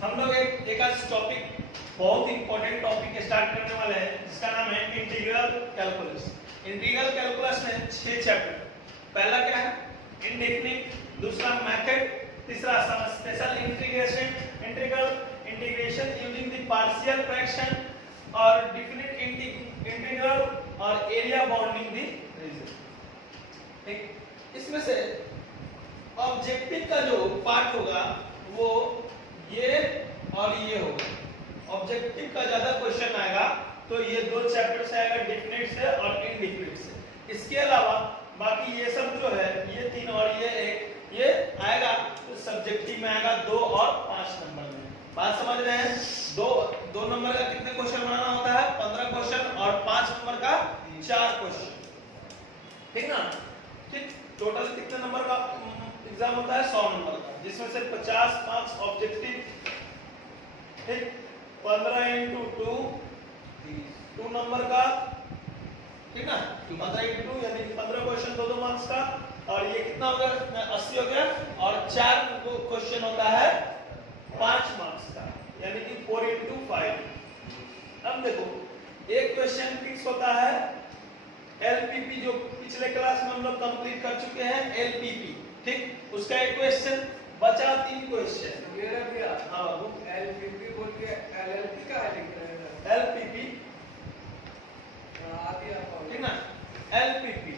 हम लोग एक आज टॉपिक बहुत इंपॉर्टेंट टॉपिक स्टार्ट करने वाले हैं जिसका नाम है इंटीग्रल कैलकुलस। इंटीग्रल कैलकुलस में 6 चैप्टर। पहला क्या है? इंडेफिनिट, दूसरा मेथड, तीसरा some special integration using the partial fraction और डेफिनिट इंटीग्रल और एरिया बाउंडिंग द रीजन। ठीक, इसमें से ऑब्जेक्टिव का जो पार्ट होगा वो ये और ये होगा। ऑब्जेक्टिव का ज्यादा क्वेश्चन आएगा तो ये 2 चैप्टर से आएगा, डेफिनिट से और इनडेफिनिट से। इसके अलावा बाकी ये सब जो है ये 3 और ये 1 ये आएगा तो सब्जेक्टिव में आएगा 2 और 5 नंबर में। बात समझ रहे हैं? 2 नंबर का कितने क्वेश्चन बनाना होता है? 15 क्वेश्चन और 5 नंबर का 4 क्वेश्चन। ठीक ना? ठीक, टोटल कितने नंबर का एग्जाम होता है? 100 नंबर का, जिसमें से 50 मार्क्स ऑब्जेक्टिव। ठीक, 15 × 2 नंबर का, ठीक ना? 15 × 2 यानी 15 क्वेश्चन 2 मार्क्स का, और ये कितना हो गया? 80 हो गया। और 4 क्वेश्चन होता है 5 मार्क्स का, यानी कि 4 × 5। अब देखो, एक क्वेश्चन फिक्स होता है एलपीपी, जो पिछले क्लास में हम लोग कंप्लीट कर चुके हैं एलपीपी। ठीक, उसका एक क्वेश्चन बचा, 3 क्वेश्चन। ये रख दिया। हाँ बाबू, एलपीपी बोल के एलएलपी का लिख रहे हैं। एलपीपी आ गया। ठीक ना? एलपीपी।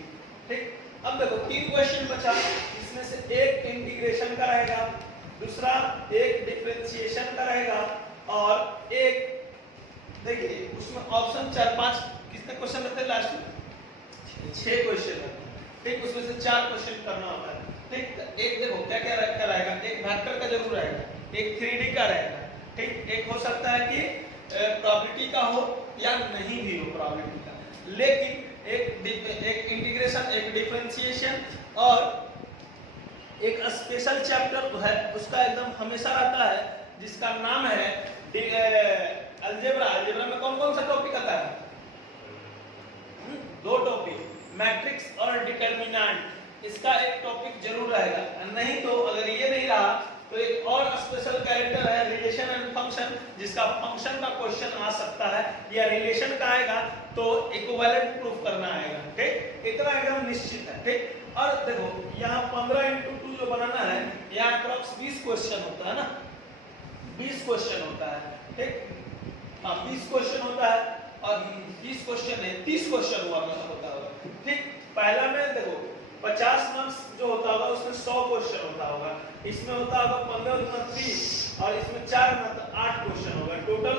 ठीक, अब देखो 3 क्वेश्चन बचा, इसमें से एक इंटीग्रेशन का रहेगा, दूसरा एक डिफरेंशिएशन का रहेगा, और एक देखिए उसमें ऑप्शन 4-5 कितने क्वेश्चन रहते हैं? लास्ट में 6 क्वेश्चन रहते हैं। ठीक, उसमें से 4 क्वेश्चन करना होता है। ठीक, एक देखो क्या क्या रहेगा, एक वेक्टर का जरूर रहेगा, एक 3D का रहेगा। ठीक, एक हो सकता है कि प्रोबेबिलिटी का हो या नहीं भी हो प्रोबेबिलिटी का, लेकिन एक इंटीग्रेशन, एक डिफरेंशिएशन और एक स्पेशल चैप्टर है उसका एकदम हमेशा रहता है, जिसका नाम है अलजेब्रा। अलजेब्रा में कौन कौन सा टॉपिक आता है? 2 टॉपिक, मैट्रिक्स और डिटरमिनेंट। इसका एक टॉपिक जरूर रहेगा, नहीं तो अगर ये नहीं रहा तो एक और स्पेशल कैरेक्टर है रिलेशन एंड फंक्शन, जिसका फंक्शन का क्वेश्चन आ सकता है, या रिलेशन का आएगा तो इक्विवेलेंट प्रूफ करना आएगा। ठीक, इतना एकदम निश्चित है। ठीक, और देखो यहाँ 15 × 2 जो बनाना है, यहाँ अप्रॉक्स 20 क्वेश्चन होता है ना, 20 क्वेश्चन होता है। ठीक, हाँ 20 क्वेश्चन होता है, और 20 क्वेश्चन है 30 क्वेश्चन हुआ मतलब होता होगा। ठीक, पहला में देखो 50 मार्क्स जो होता होगा उसमें 100 क्वेश्चन होता होगा, इसमें होता होगा 15 × 30 और इसमें 4 मतलब 8 क्वेश्चन होगा। टोटल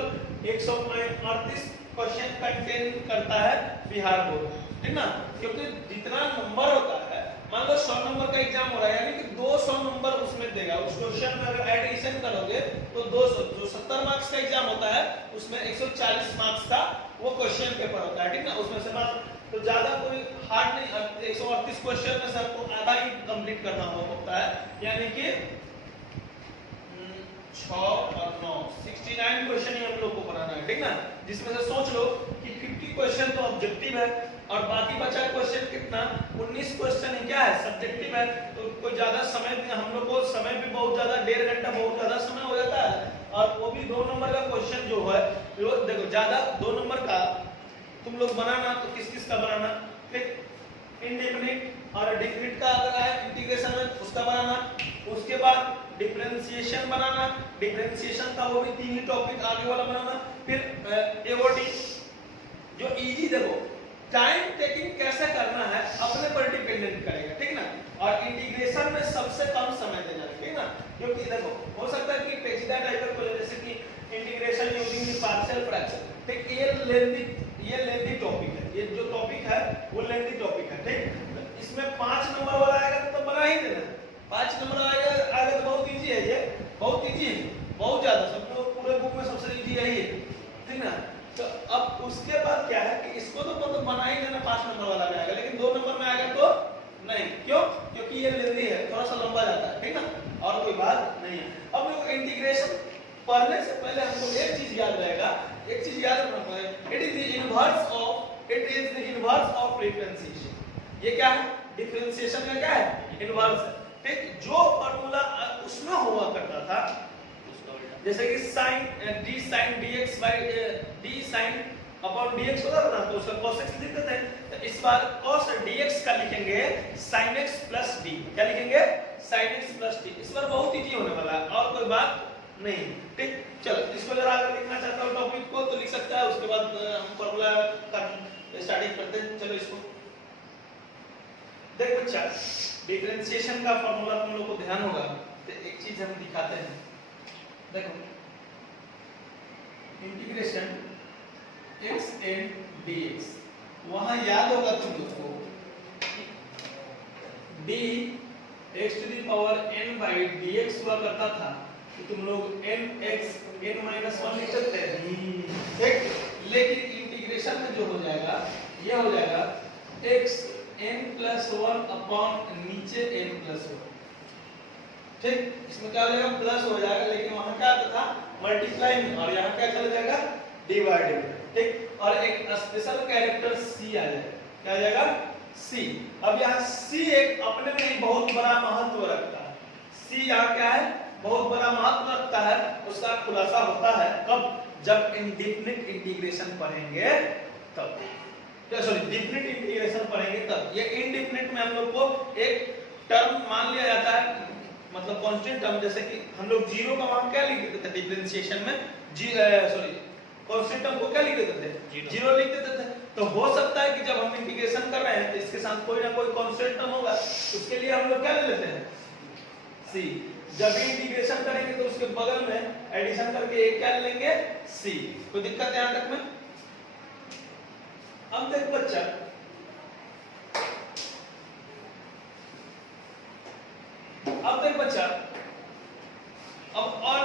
138 क्वेश्चन कंटेन करता है बिहार बोर्ड। ठीक ना? क्योंकि जितना नंबर होता है, मान लो 100 नंबर का एग्जाम हो रहा है, यानी कि 200 नंबर उसमें देगा। उस क्वेश्चन में अगर एडिशन करोगे तो 200, जो 70 मार्क्स का एग्जाम होता है उसमें 140 मार्क्स का वो क्वेश्चन पेपर होता है। ठीक ना? उसमें से बात तो ज्यादा कोई हार्ड नहीं, 138 क्वेश्चन में सबको आधा ही कंप्लीट करना होता है, यानी कि 6 और 9 69 क्वेश्चन ही हम लोग को बनाना है। ठीक ना? जिसमें से सोच लो कि 50 क्वेश्चन तो ऑब्जेक्टिव है और बाकी बचा क्वेश्चन कितना? 19 क्वेश्चन ही क्या है? सब्जेक्टिव है। तो कोई ज्यादा समय भी, हम लोग को समय भी बहुत ज्यादा, 1.5 घंटा बहुत ज्यादा समय हो जाता है, और वो भी 2 नंबर का क्वेश्चन जो है, देखो ज्यादा 2 नंबर का तुम लोग बनाना तो किस किस का बनाना? इंडेफिनिट और डेफिनिट का अगर आए इंटीग्रेशन में उसका बनाना, उसके बाद डिफरेंशिएशन बनाना, डिफरेंशिएशन का वो भी 3 ही टॉपिक आगे वाला बनाना, फिर एओडी जो इजी, देखो टाइम टेकिंग कैसे करना है अपने पर डिपेंडेंट करेगा। ठीक ना? और इंटीग्रेशन में सबसे कम समय देना है। ठीक ना? क्योंकि देखो हो सकता है कि पेचीदा टाइप का कोई, जैसे कि integration using the partial fraction. ठीक, ये लेंथी टॉपिक है, ये जो टॉपिक है वो लेंथी टॉपिक है। ठीक, इसमें 5 नंबर वाला आएगा तो बना ही देना। 5 नंबर आएगा तो बहुत इजी है, ये बहुत इजी है, बहुत ज्यादा, सब लोग पूरे बुक में सबसे इजी यही है। ठीक ना? तो अब उसके बाद क्या है कि इसको तो मतलब बना ही देना, 5 नंबर वाला में आएगा, लेकिन 2 नंबर में आएगा तो नहीं। क्यों? क्योंकि ये लेंथी है, थोड़ा सा लंबा जाता है। ठीक ना? और कोई बात नहीं है। अब लोग इंटीग्रेशन पढ़ने से पहले हमको एक चीज याद रहेगा, एक चीज याद रखना पड़ेगा, it is the inverse of differentiation. ये क्या है? डिफरेंशिएशन का क्या है? इनवर्स है। ठीक, जो फार्मूला उसमें हुआ करता था उसका उल्टा। जैसे कि sine d sine dx by d sine upon dx होगा ना, तो उसका cos x लिख देते हैं। तो इस बार cos dx का लिखेंगे sin x प्लस d। क्या लिखेंगे? sin x plus d। इस बार बहुत इजी होने वाला है और कोई बात नहीं। ठीक, चलो इसको जरा अगर लिखना चाहता हूं टॉपिक को तो लिख सकता है, उसके बाद हम फॉर्मूला का स्टार्टिंग करते हैं। चलो इसको देख बच्चा, डिफरेंशिएशन का फॉर्मूला तुम लोग को ध्यान होगा तो एक चीज हम दिखाते हैं। देखो, इंटीग्रेशन x एंड dx, वहां याद होगा तुम लोग को d x to the power n by dx हुआ करता था, तो तुम लोग nx n माइनस 1 लिख सकते हैं। ठीक, लेकिन इंटीग्रेशन में जो हो जाएगा ये हो जाएगा x n प्लस 1 अपॉन नीचे n प्लस 1। ठीक, इसमें क्या हो जाएगा? प्लस हो जाएगा, लेकिन वहां क्या आता था? मल्टीप्लाई में, और यहाँ क्या चला जाएगा? डिवाइडेड। ठीक, और एक स्पेशल कैरेक्टर c आ जाएगा। क्या आ जाएगा? c। अब यहाँ c एक अपने में ही बहुत बड़ा महत्व रखता है। c यहाँ क्या है? बहुत बड़ा महत्व रखता है। उसका खुलासा होता है कब? जब इंडेफिनिट इंटीग्रेशन पढ़ेंगे तब, सॉरी डिफिनिट इंटीग्रेशन पढ़ेंगे तब। ये इनडिफिनिट में हम लोग को एक टर्म मान लिया जाता है, मतलब कांस्टेंट टर्म, जैसे कि हम लोग जीरो का वहां क्या लिख देते थे डिफरेंशिएशन में? सॉरी कांस्टेंट टर्म को क्या लिख देते थे? जीरो लिख देते थे। तो हो सकता है कि जब हम इंटीग्रेशन कर रहे हैं तो इसके साथ कोई ना कोई कांस्टेंट टर्म होगा, उसके लिए हम लोग क्या ले लेते हैं? c। जब भी इंटीग्रेशन करेंगे तो उसके बगल में एडिशन करके एक क्या लेंगे? c। कोई दिक्कत है यहां तक में? अब देख बच्चा, अब और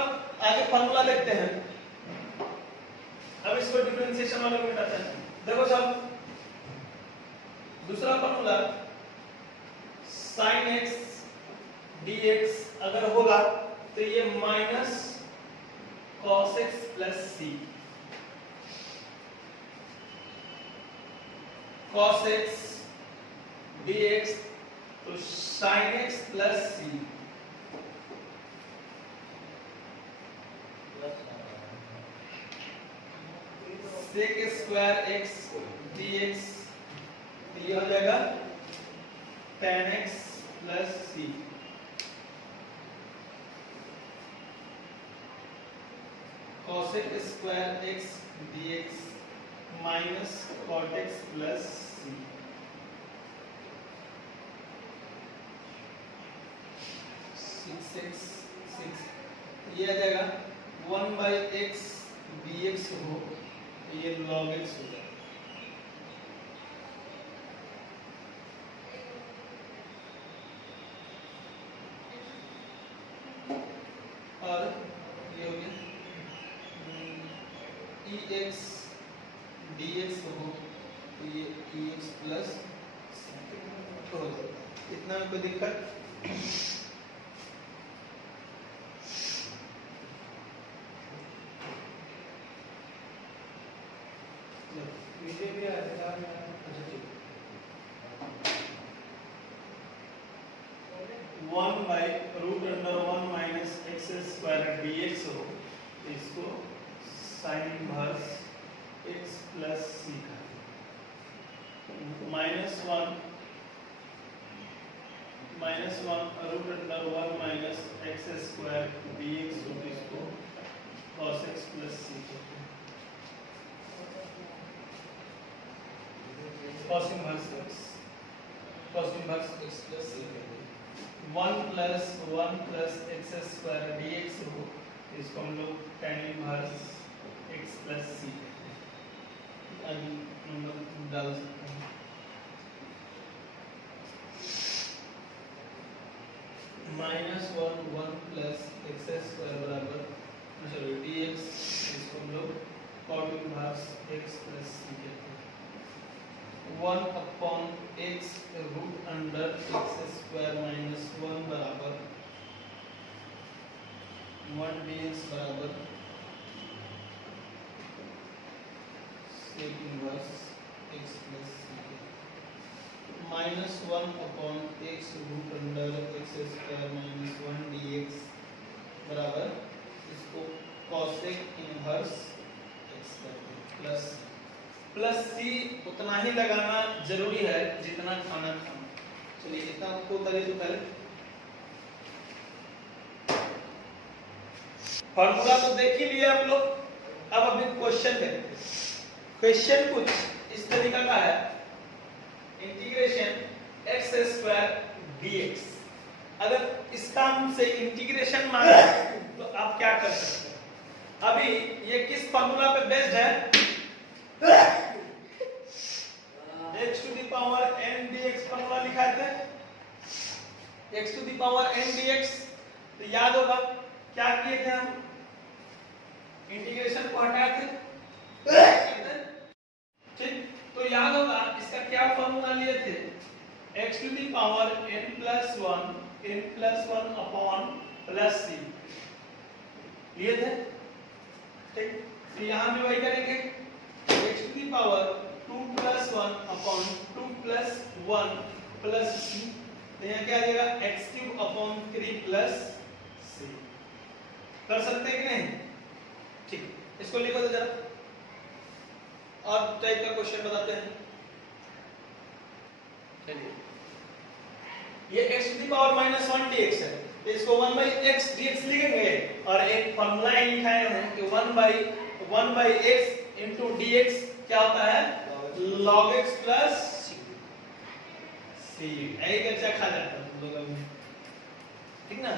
आगे फार्मूला देखते हैं। अब इसको डिफरेंशिएशन वाले में बताते हैं। देखो सब, दूसरा फार्मूला sin x dx अगर होगा तो ये minus cos x plus c, cos x dx तो sin x plus c, sec square x dx ये हो जाएगा tan x plus c। cosec square x dx minus cot x plus c। ये आ जाएगा 1 बाई x dx हो, ये log x हो जाएगा। और ये हो गया ex dx हो, तो ये ex प्लस हो जाएगा। इतना में कोई दिक्कत? नीचे भी आ जाएगा। अच्छा ठीक, 1 by root under 1 minus x square dx हो, तो इसको sine inverse x plus c का minus 1 root under 1 minus x square dx हो, तो इसको cos x प्लस c कहते हैं। cos inverse x plus c कहते हैं। 1 प्लस एक्स स्क्वायर dx हो, इसको हम लोग tan inverse x plus c कहते हैं। अभी नंबर डाल सकते हैं। -1 प्लस एक्स स्क्वायर बराबर सॉरी dx, इसको हम लोग cot inverse x plus c कहते हैं। 1 upon x root under x square minus 1 बराबर 1 dx बराबर sec inverse x plus c। -1 upon x root under x square minus 1 dx बराबर इसको cosec inverse x plus c उतना ही लगाना जरूरी है जितना खाना खाना। चलिए इतना आपको करिए तो पहले फॉर्मूला तो देख ही लिया आप लोग। अब अभी क्वेश्चन देखते हैं। क्वेश्चन कुछ इस तरीका का है, इंटीग्रेशन x² dx। अगर इसका हमसे इंटीग्रेशन मांगे तो आप क्या कर सकते हैं? अभी ये किस फॉर्मूला पे बेस्ड है? x to the power n dx formula लिखा है, x to the power n dx। तो याद होगा क्या किए थे हम? इंटीग्रेशन को हटाए थे, ठीक। तो याद होगा इसका क्या फॉर्मूला लिए थे? x to the power n+1 upon plus c लिए थे, ठीक। तो यहाँ भी वही करेंगे, x to the power 2+1 upon 2+1 plus c। तो यहाँ क्या आ जाएगा? x³ upon 3 plus c। कर सकते हैं कि नहीं? ठीक, इसको लिखो तो जरा और टाइप का क्वेश्चन बताते हैं। चलिए ये x to the power -1 dx है, तो इसको 1/x dx लिखेंगे और एक फॉर्मूला ही लिखाए हैं कि 1/x into dx क्या होता है? log x plus c। एक अच्छा खा जाता है तुम लोगों में, ठीक ना?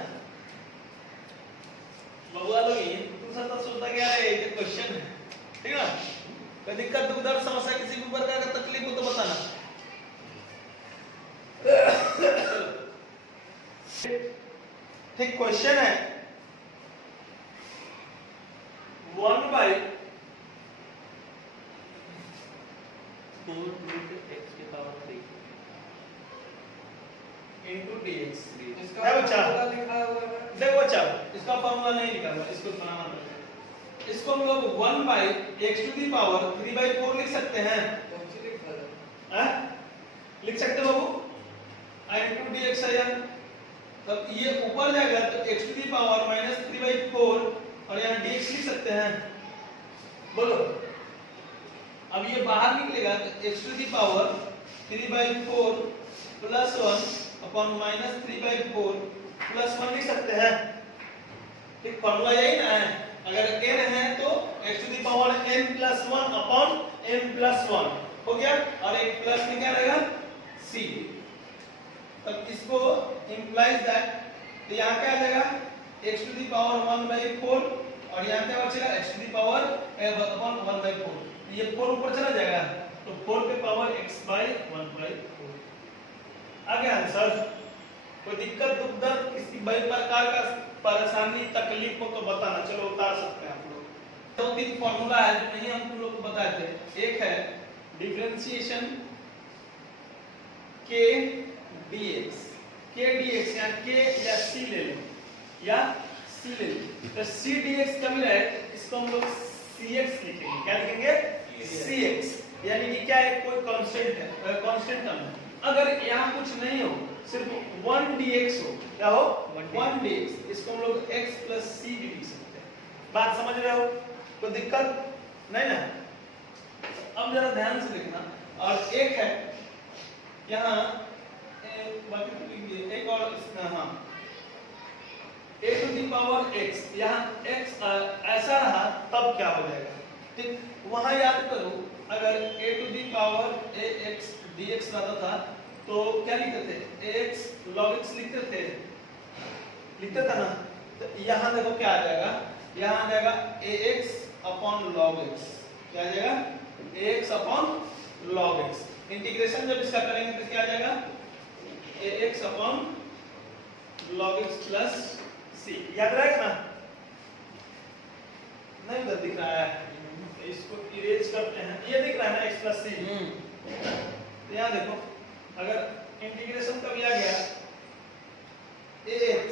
बबुआ लोग ये तुम सब तो सोचता क्या है ये क्वेश्चन है, ठीक ना? कोई दिक्कत दुख दर्द समस्या किसी भी प्रकार का तकलीफ हो तो बताना। ठीक, क्वेश्चन है 1/4 x की पावर 3 into dx। इसका है बच्चा? फॉर्मूला लिखा हुआ है। देखो बच्चा, इसका फॉर्मूला नहीं लिखा हुआ, इसको बनाना पड़ेगा। इसको हम लोग 1/x टू द पावर 3/4 लिख सकते हैं, हैं? लिख सकते हो बाबू? into dx है यार, तब ये ऊपर जाएगा तो x टू द पावर -3/4 और यहाँ dx लिख सकते हैं, बोलो। अब ये बाहर निकलेगा तो x to the power 3/4 plus 1 upon -3/4 plus 1 लिख सकते हैं, ठीक। फॉर्मूला यही ना है, अगर n है तो x to the power n+1 upon n+1 हो गया और एक प्लस में क्या रहेगा? c। तब इसको इंप्लाइज दैट, तो यहाँ क्या आ जाएगा? x टू द पावर 1/4 और यहाँ क्या बचेगा? x to the power upon 1/4। ये 4 ऊपर चला जाएगा तो 4 पे पावर x/1/4 आ गया आंसर। कोई दिक्कत दुख दर्द किसी भी प्रकार का परेशानी तकलीफ हो तो बताना, चलो उतार सकते हैं आप लोग। 2-3 फॉर्मूला है जो नहीं हम तुम लोग को बताए थे। एक है differentiation k dx, k dx या k या c ले लो या c ले लो, तो c dx कभी रहे इसको हम लोग cx लिखेंगे। क्या लिखेंगे? cx, यानी कि क्या है? कोई कांस्टेंट है, कांस्टेंट टर्म है। अगर यहाँ कुछ नहीं हो, सिर्फ 1 dx हो, क्या हो? 1 dx, इसको हम लोग x plus c भी लिख सकते हैं। बात समझ रहे हो? कोई दिक्कत नहीं ना? अब जरा ध्यान से देखना। और एक है यहाँ बाकी तो लिख दिए, एक और हाँ a to the power x, यहाँ x ऐसा रहा तब क्या हो जाएगा, ठीक। वहां याद करो अगर a to the power ax dx रहता था तो क्या लिखते थे? ax log x लिखते था ना। तो यहाँ देखो क्या आ जाएगा? यहाँ आ जाएगा ax अपॉन log x। क्या आ जाएगा? ax upon log x। Integration जब इसका करेंगे तो क्या आ जाएगा? ax upon log x plus c। याद रहेगा ना? नहीं उधर दिख रहा है, इसको इरेज करते हैं। ये दिख रहा है ना x प्लस c। तो यहाँ देखो अगर इंटीग्रेशन कब आ गया ax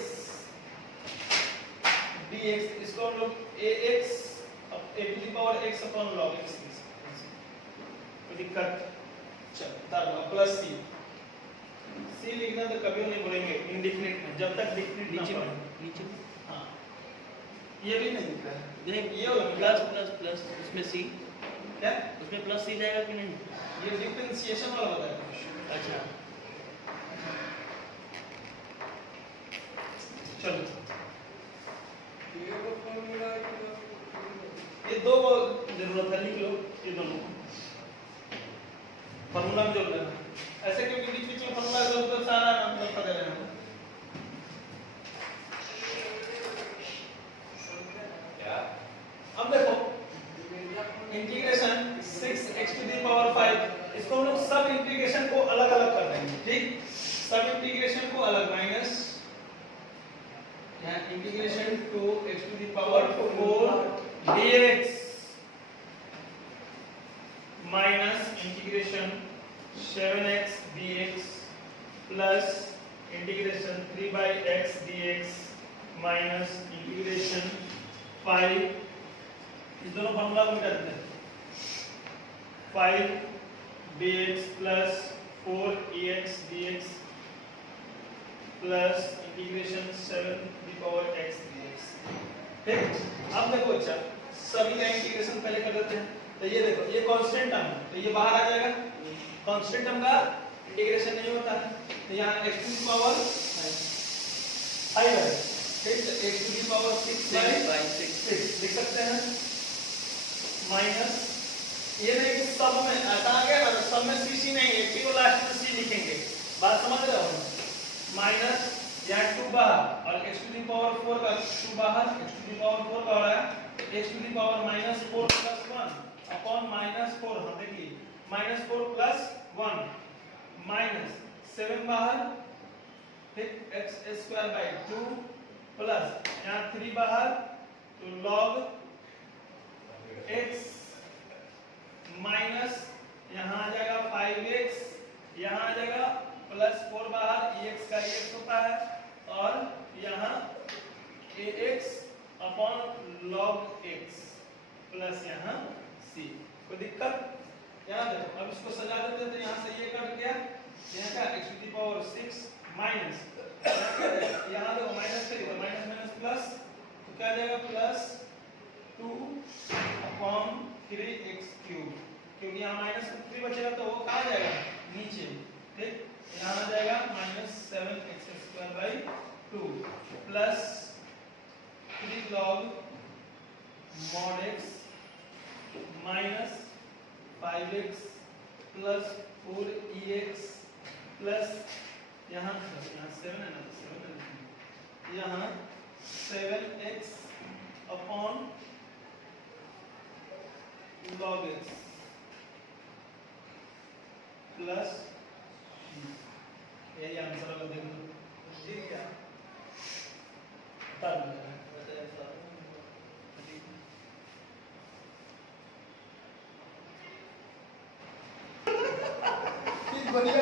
dx, इसको हम लोग ax a to the power x upon log x लिख सकते हैं। कोई दिक्कत? चलो प्लस c लिखना तो कभी नहीं बोलेंगे इंडेफिनिट में, जब तक डिफिनिट ना पढ़े। नीचे हाँ ये भी नहीं दिख रहा है, नहीं ये वाला प्लस प्लस प्लस उसमें सी, क्या उसमें प्लस सी जाएगा कि नहीं? ये डिफरेंशिएशन वाला बताया। अच्छा चलो ये वो फॉर्मूला है कि ये दो को जरूरत है, लिख लो ये दोनों फॉर्मूला में जोड़ लेना ऐसे, क्योंकि बीच बीच में फॉर्मूला जोड़ कर सारा मतलब पता रहना। अब देखो integration 6x to the power 5, इसको हम लोग सब इंटीग्रेशन को अलग अलग कर देंगे, ठीक। सब इंटीग्रेशन को अलग माइनस यहाँ integration to x to the power 4 dx minus integration 7x dx plus integration 3/x dx minus integration 5, इस दोनों फॉर्मूला को मिटा देते हैं, 5 dx plus 4 dx plus integration 7 the power x dx, ठीक। अब देखो अच्छा सभी का इंटीग्रेशन पहले कर देते हैं, तो ये देखो ये कांस्टेंट टर्म है तो ये बाहर आ जाएगा, कांस्टेंट टर्म का इंटीग्रेशन नहीं होता है, तो यहाँ x टू दी पावर 5 है, ठीक, तो x टू दी पावर 6/6 लिख सकते हैं, माइनस ये नहीं कि सब में ऐसा आ गया ना, सब में सी नहीं है, टी को लास्ट में सी लिखेंगे, बात समझ रहे हो, माइनस यहाँ 2 बाहर और x टू दी पावर 4 का 2 बाहर, x टू दी पावर 4 का हो रहा है x to the power -4 + 1 upon -4, हाँ देखिए -4 + 1 माइनस 7 बाहर, ठीक, x² 2 प्लस यहाँ 3 बाहर तो log x माइनस यहाँ आ जाएगा 5x, यहाँ आ जाएगा प्लस 4 बाहर, x का x होता है और यहाँ ax upon log x plus यहाँ c, कोई दिक्कत? यहाँ देखो अब इसको सजा देते हैं तो यहाँ से ये कट गया, यहाँ का x to the power 6 minus यहाँ देखो माइनस करिए तो माइनस माइनस प्लस, तो क्या आ जाएगा प्लस 2 अपॉन 3x³, क्योंकि यहाँ माइनस 3 बचेगा तो वो कहाँ जाएगा नीचे, ठीक, यहाँ आ जाएगा -7x² 2 plus 3 log mod x minus 5x plus 4ex plus यहाँ 7 है ना, 7 है यहाँ 7x upon log x plus यही आंसर होगा, देख लो, ठीक है, तब बढ़िया।